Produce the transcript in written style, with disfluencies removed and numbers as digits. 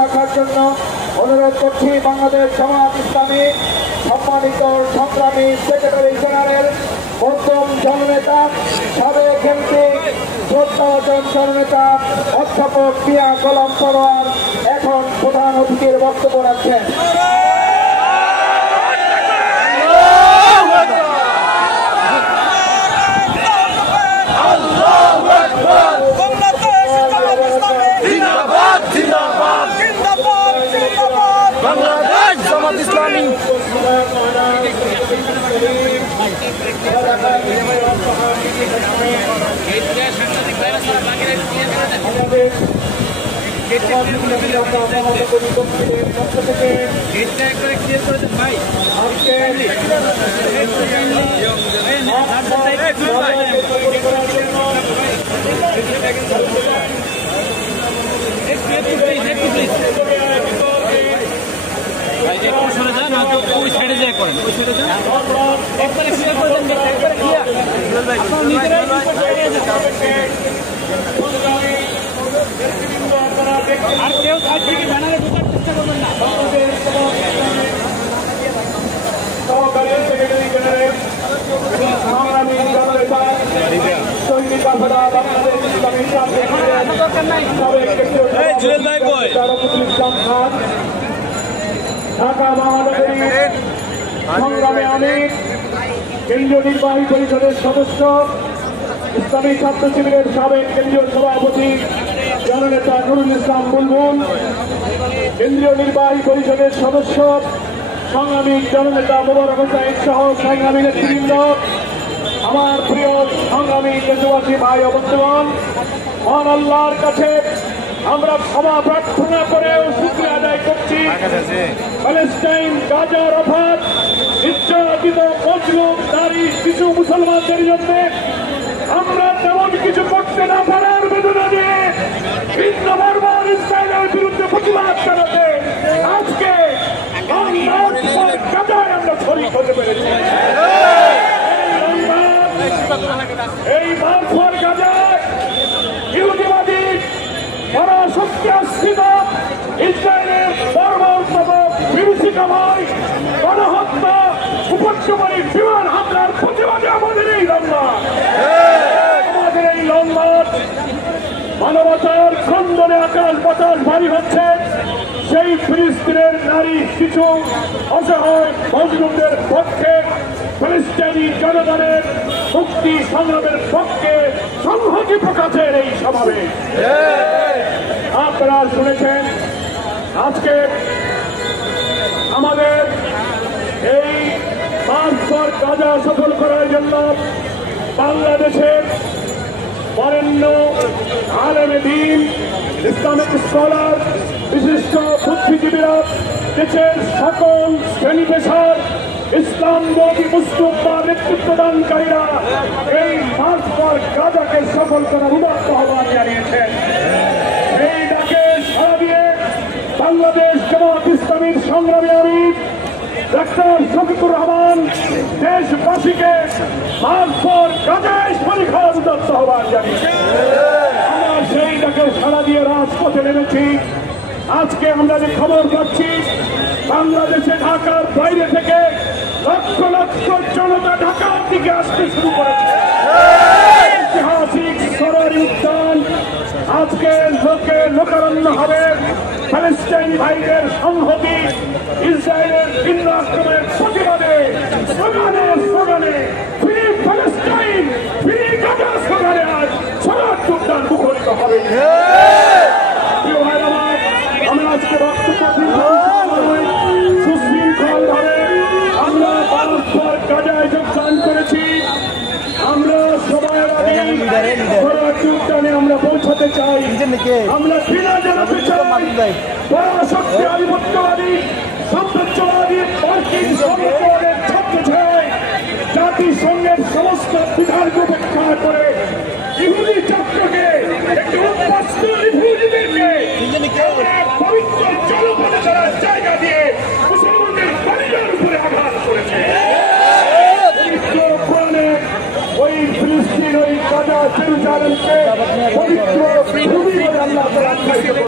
রাখার জন্য অনুরোধ করছি বাংলাদেশ জামায়াত ইসলামী সম্মানিত সংগ্রামী সেক্রেটারি জেনারেল মধ্যম জননেতা সাবেক এমপি শ্রদ্ধাভাজন জননেতা অধ্যাপক মিয়া গোলাম পরোয়ার এখন প্রধান অতিথির বক্তব্য রাখছেন। বাংলাদেশ জামাত ইসলামী আর কেউ সাইড থেকে ব্যানারে ঢোকার চেষ্টা করবেন না। ঢাকা মহানগরীর সংগ্রামী আমির কেন্দ্রীয় নির্বাহী পরিষদের সদস্য ইসলামী ছাত্র শিবিরের সাবেক কেন্দ্রীয় সভাপতি জননেতা নুরুল ইসলাম বুলবুল, কেন্দ্রীয় নির্বাহী পরিষদের সদস্য সংগ্রামী জননেতা মোবারক হোসেন সহ সংগ্রামী নেতৃবৃন্দ, আমার প্রিয় সংগ্রামী দেশবাসী ভাই ও বন্ধুগণ, মহান আল্লাহর কাছে আমরা ক্ষমা প্রার্থনা করে ও শুকরিয়া আদায় করছি। প্যালেস্টাইন, গাজা, রাফাত, নির্যাতিত মজলুম নারী শিশু মুসলমানদের জন্য আমরা তেমন কিছু করতে না পারার বেদনা নিয়ে ভিন্ন বর্বর ইসরায়েলের বিরুদ্ধে প্রতিবাদ জানাতে আজকে গাজায় আমরা শরীক হতে পেরেছি। এই মারফর গাজায় ইহুদিবাদী পরাশক্তি আশ্রিত ইসরায়েলের বর্বরতম বিভীষিকাময় গণহত্যা উপত্যকারী বিমান হামলার প্রতিবাদে আমাদের এই লড়াই, আমাদের এই লড়াই মানবতার খণ্ডনে আকাশ বাতাস ভারী হচ্ছে। সেই ফিলিস্তিনের নারী শিশু অসহায় মজলুমদের পক্ষে, ফিলিস্তিনি জনগণের মুক্তি সংগ্রামের পক্ষে সংহতি প্রকাশের এই সমাবেশ। আপনারা শুনেছেন আজকে আমাদের এই মারফর গাজা সফল করার জন্য বাংলাদেশের বরেণ্য আলেমে দ্বীন, ইসলামিক স্কলার, বিশিষ্ট বুদ্ধিজীবীরা, দেশের সকল শ্রেণী পেশার ইসলামবাদী মুসলিম নেতৃত্বদানকারীরা এই মার্চ ফর গাজাকে সফল করার উদাত্ত আহ্বান জানিয়েছেন। এই ডাকে সাড়া দিয়ে বাংলাদেশ জামাত ইসলামীর সংগ্রামী আমির ডাক্তার শফিকুর রহমান দেশবাসীকে মার্চ ফর গাজায় শরীক হওয়ার উদাত্ত আহ্বান জানিয়েছেন। আমরা সেই ডাকে সাড়া দিয়ে রাজপথে নেমেছি। আজকে আমরা যে খবর পাচ্ছি, বাংলাদেশে ঢাকার বাইরে থেকে লক্ষ লক্ষ জনতা ঢাকার দিকে আসতে শুরু করেছে। ঐতিহাসিক সরারি উদ্যান আজকে লোকে লোকারণ্য হবে প্যালেস্টাইন ভাইদের সংহতি, ইসরায়েলের ভিন্ন আক্রমণের প্রতিবাদে স্লোগানে স্লোগানে ফ্রি প্যালেস্টাইন, ফ্রি গাজা স্লোগানে আজ সরার উদ্যান মুখরিত হবে। আমরা আজকে বক্তব্য সুশৃঙ্খল ভাবে আমরা পরস্পর গাজায় যোগদান করেছি। আমরা সবাই উদ্যানে আমরা পৌঁছাতে চাই। আমরা ঘৃণা জানাতে চাই পরাশক্তি আধিপত্যবাদী সাম্রাজ্যবাদী মার্কিন সাম্রাজ্যবাদের ছাত্র চাই জাতিসংঘের সমস্ত বিধানকে উপেক্ষা করে ইহুদি চক্রকে একটি উন্মুক্ত